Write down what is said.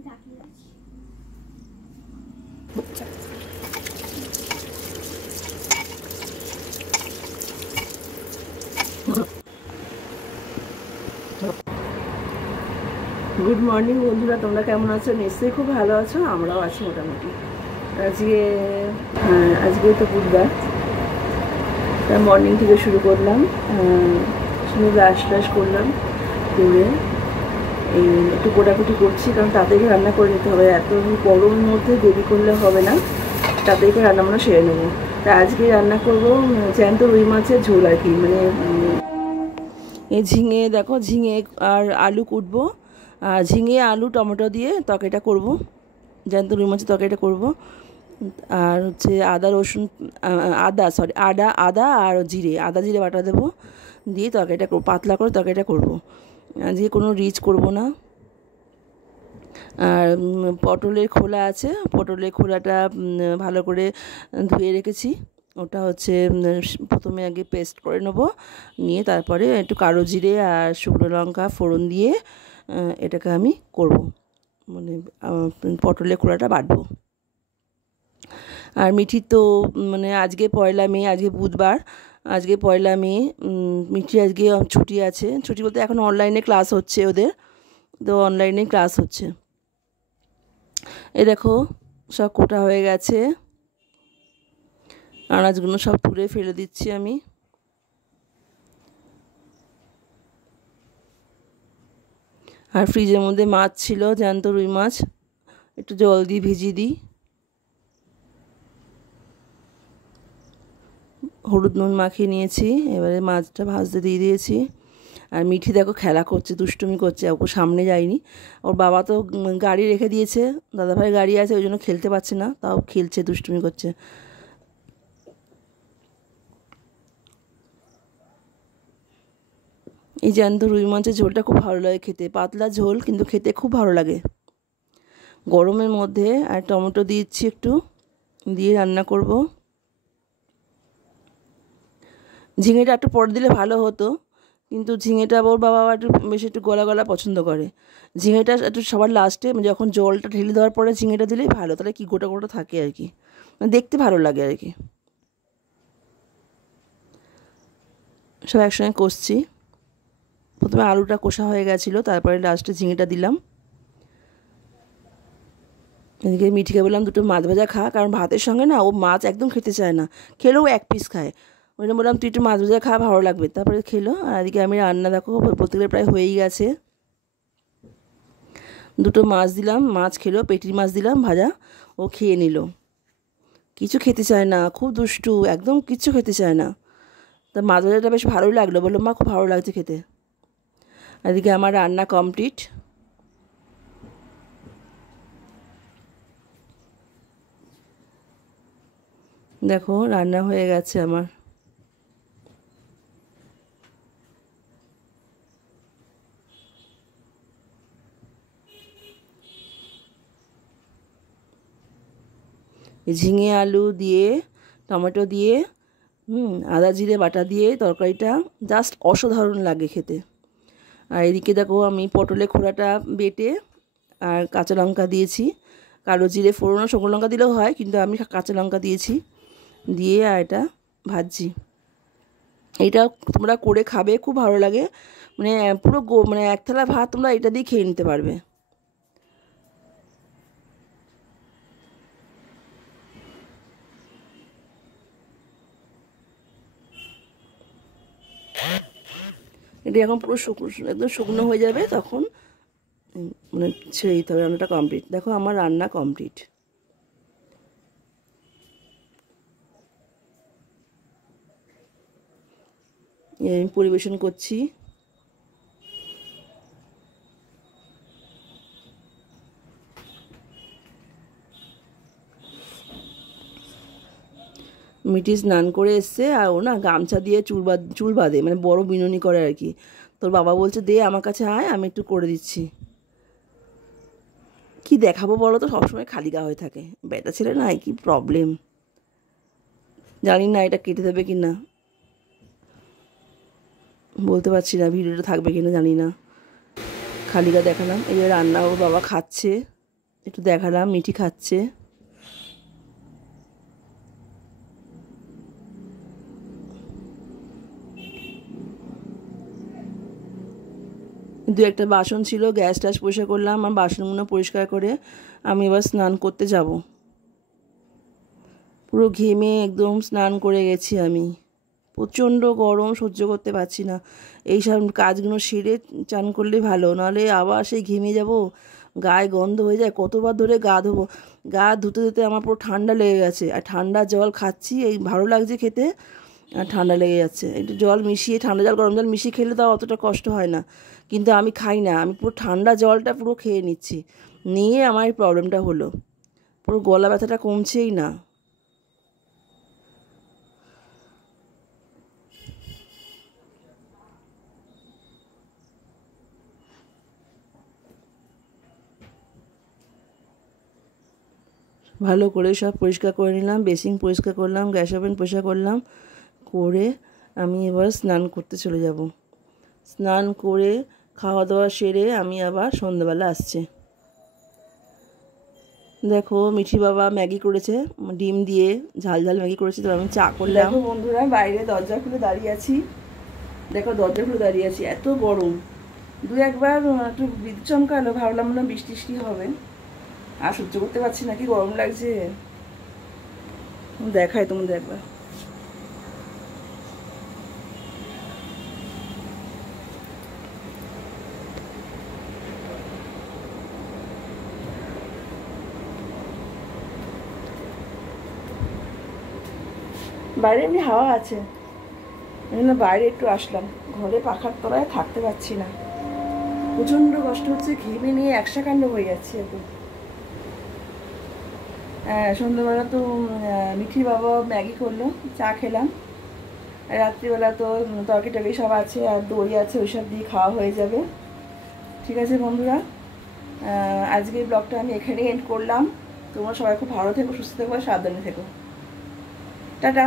Good morning বন্ধুরা, তোমরা কেমন আছো? নিশ্চয়ই খুব ভালো আছো, আমরাও আছি মোটামুটি। আজকে তো বুধবার, মর্নিং থেকে শুরু করলাম। শুধু ব্রাশ করলাম, করে এই একটু কোটাকুটি করছি, কারণ তাড়াতাড়ি রান্না করে নিতে হবে। এত গরমের মধ্যে দেরি করলে হবে না, তাড়াতাড়ি করে রান্না বান্না সেরে নেবো। তা আজকে রান্না করবো জ্যান্ত রুই মাছের ঝোল আর কি, মানে এই ঝিঙে, দেখো ঝিঙে আর আলু কুটবো, আর ঝিঙে আলু টমেটো দিয়ে তরকারিটা করবো, জ্যান্ত রুই মাছের তরকারিটা করবো। আর হচ্ছে আদা আর জিরে, আদা জিরে বাটা দেবো, দিয়ে তরকারিটা করবো, পাতলা করে তরকারিটা করবো। আজকে কোনো রিচ করবো না। আর পটলের খোলা আছে, পটলের খোলাটা ভালো করে ধুয়ে রেখেছি। ওটা হচ্ছে প্রথমে আগে পেস্ট করে নেবো, নিয়ে তারপরে একটু কালো জিরে আর শুকনো লঙ্কা ফোড়ন দিয়ে এটাকে আমি করব, মানে পটলের খোলাটা বাটবো। আর মিঠির তো মানে আজকে 1 মে, আজকে বুধবার, আজকে 1 মে। মিঠি আজকে ছুটি আছে, ছুটি বলতে এখন অনলাইনে ক্লাস হচ্ছে ওদের, তো অনলাইনে ক্লাস হচ্ছে। এ দেখো সব কোটা হয়ে গেছে, আনাজগুলো সব তুলে ফেলে দিচ্ছি আমি। আর ফ্রিজের মধ্যে মাছ ছিল, জ্যান্ত রুই মাছ, একটু জল দিয়ে ভিজিয়ে দিই, হলুদ নুন মাখিয়ে নিয়েছি। এবারে মাছটা ভাজতে দিয়ে দিয়েছি। আর মিঠি দেখো খেলা করছে, দুষ্টুমি করছে, ওকে সামনে যায়নি। ওর বাবা তো গাড়ি রেখে দিয়েছে, দাদাভাই গাড়ি আছে, ওই জন্য খেলতে পারছে না, তাও খেলছে, দুষ্টুমি করছে। এই জ্যান্ত রুই মাছের ঝোলটা খুব ভালো লাগে খেতে, পাতলা ঝোল কিন্তু খেতে খুব ভালো লাগে গরমের মধ্যে। আর টমেটো দিচ্ছি একটু, দিয়ে রান্না করব। ঝিঙেটা একটু পরে দিলে ভালো হতো, কিন্তু ঝিঙেটা ওর বাবা একটু বেশি একটু গলা গলা পছন্দ করে। ঝিঙেটা একটু সবার লাস্টে, যখন জলটা ঢেলে দেওয়ার পরে ঝিঙেটা দিলেই ভালো, তাহলে কি গোটা গোটা থাকে আর কি, দেখতে ভালো লাগে আর কি। সব একসঙ্গে কষছি, প্রথমে আলুটা কষা হয়ে গেছিলো, তারপরে লাস্টে ঝিঙেটা দিলাম। এদিকে মিঠিকে বললাম দুটো মাছ ভাজা খা, কারণ ভাতের সঙ্গে না ও মাছ একদম খেতে চায় না, খেলেও 1 পিস খায়। ওই জন্য বললাম তুই একটু মাছ ভাজা খা, ভালো লাগবে। তারপরে খেলো। আর এদিকে আমি রান্না দেখো প্রত্যেকের প্রায় হয়েই গেছে। দুটো মাছ দিলাম, মাছ খেলো, পেটির মাছ দিলাম ভাজা, ও খেয়ে নিল। কিছু খেতে চায় না, খুব দুষ্টু, একদম কিচ্ছু খেতে চায় না। তা মাছ ভাজাটা বেশ ভালোই লাগলো, বললো মা খুব ভালো লাগছে খেতে। এদিকে আমার রান্না কমপ্লিট। দেখো রান্না হয়ে গেছে আমার। ঝিঙে আলু দিয়ে, টমেটো দিয়ে, আদা জিরে বাটা দিয়ে তরকারিটা জাস্ট অসাধারণ লাগে খেতে। আর এদিকে দেখো আমি পটলের খোলাটা বেটে আর কাঁচা লঙ্কা দিয়েছি, কালো জিরে ফোড়ন, শুকনো লঙ্কা দিলেও হয়, কিন্তু আমি কাঁচা লঙ্কা দিয়েছি, দিয়ে আর এটা ভাজছি। এইটা তোমরা করে খাবে, খুব ভালো লাগে, মানে পুরো মানে 1 থালা ভাত তোমরা এটা দিয়ে খেয়ে নিতে পারবে। এটা এখন পুরো একদম শুকনো হয়ে যাবে, তখন মানে ছেড়ে দিতে হবে। রান্নাটা কমপ্লিট, দেখো আমার রান্না কমপ্লিট। আমি পরিবেশন করছি। মিটি স্নান করে এসছে, আর ও না গামছা দিয়ে চুল বাঁধে, মানে বড় বিনুনি করে আর কি। তোর বাবা বলছে দে আমার কাছে আয়, আমি একটু করে দিচ্ছি। কি দেখাবো বলো তো, সবসময় খালি গা হয়ে থাকে, বেটা ছেলে না, কি প্রবলেম জানি না, এটা কেটে দেবে কি না বলতে পারছি না, ভিডিওটা থাকবে কিনা জানি না। খালি গা দেখালাম। এই যে রান্না ওর বাবা খাচ্ছে, একটু দেখালাম। মিঠি খাচ্ছে। দু একটা বাসন ছিল, গ্যাস ট্যাস পরিষ্কার করলাম। আর বাসনগুলো পরিষ্কার করে আমি এবার স্নান করতে যাব। পুরো ঘেমে একদম স্নান করে গেছি আমি। প্রচণ্ড গরম, সহ্য করতে পারছি না। এইসব কাজগুলো সেরে চান করলে ভালো, নাহলে আবার সেই ঘেমে যাব, গায়ে গন্ধ হয়ে যায়। কতবার ধরে গা ধোবো, গা ধুতে ধুতে আমার পুরো ঠান্ডা লেগে গেছে। আর ঠান্ডা জল খাচ্ছি, এই ভালো লাগছে খেতে, আর ঠান্ডা লেগে যাচ্ছে। একটু জল মিশিয়ে, ঠান্ডা জল গরম জল মিশিয়ে খেলে তাও অতটা কষ্ট হয় না, কিন্তু আমি খাই না। আমি পুরো ঠান্ডা জলটা পুরো খেয়ে নিচ্ছি, নিয়ে আমার এই প্রবলেমটা হলো। পুরো গলা ব্যথাটা কমছেই না। ভালো করে সব পরিষ্কার করে নিলাম, বেসিন পরিষ্কার করলাম, গ্যাস ওভেন পরিষ্কার করলাম, করে আমি এবার স্নান করতে চলে যাব। স্নান করে খাওয়া দাওয়া সেরে আমি আবার সন্ধ্যাবেলা আসছে। দেখো মিঠি বাবা ম্যাগি করেছে, ডিম দিয়ে ঝাল ঝাল ম্যাগি করেছে। তো আমি চা করলাম। দেখো বন্ধুরা, বাইরে দরজা খুলে দাঁড়িয়ে আছি। দেখো দরজা খুলে দাঁড়িয়ে আছি, এত গরম। দু একবার একটু বিদ্যুৎ চমকালো, ভাবলাম না বৃষ্টি বৃষ্টি হবে। আর সহ্য করতে পারছি না, কি গরম লাগছে। দেখাই তোমাদের একবার। বাইরে এমনি হাওয়া আছে, এই জন্য বাইরে একটু আসলাম। ঘরে পাখার তলায় থাকতে পারছি না, প্রচণ্ড কষ্ট হচ্ছে। ঘেমে নিয়ে একসা কাণ্ড হয়ে যাচ্ছে এখন। হ্যাঁ, সন্ধ্যাবেলা তো মিঠির বাবা ম্যাগি করলো, চা খেলাম। রাত্রিবেলা তো তরকারি টরকারি সব আছে, আর দই আছে, ওইসব দিয়ে খাওয়া হয়ে যাবে। ঠিক আছে বন্ধুরা, আজকের ব্লগটা আমি এখানেই এন্ড করলাম। তোমরা সবাই খুব ভালো থেকো, সুস্থ থেকো, সাবধানে থেকো। টাটা।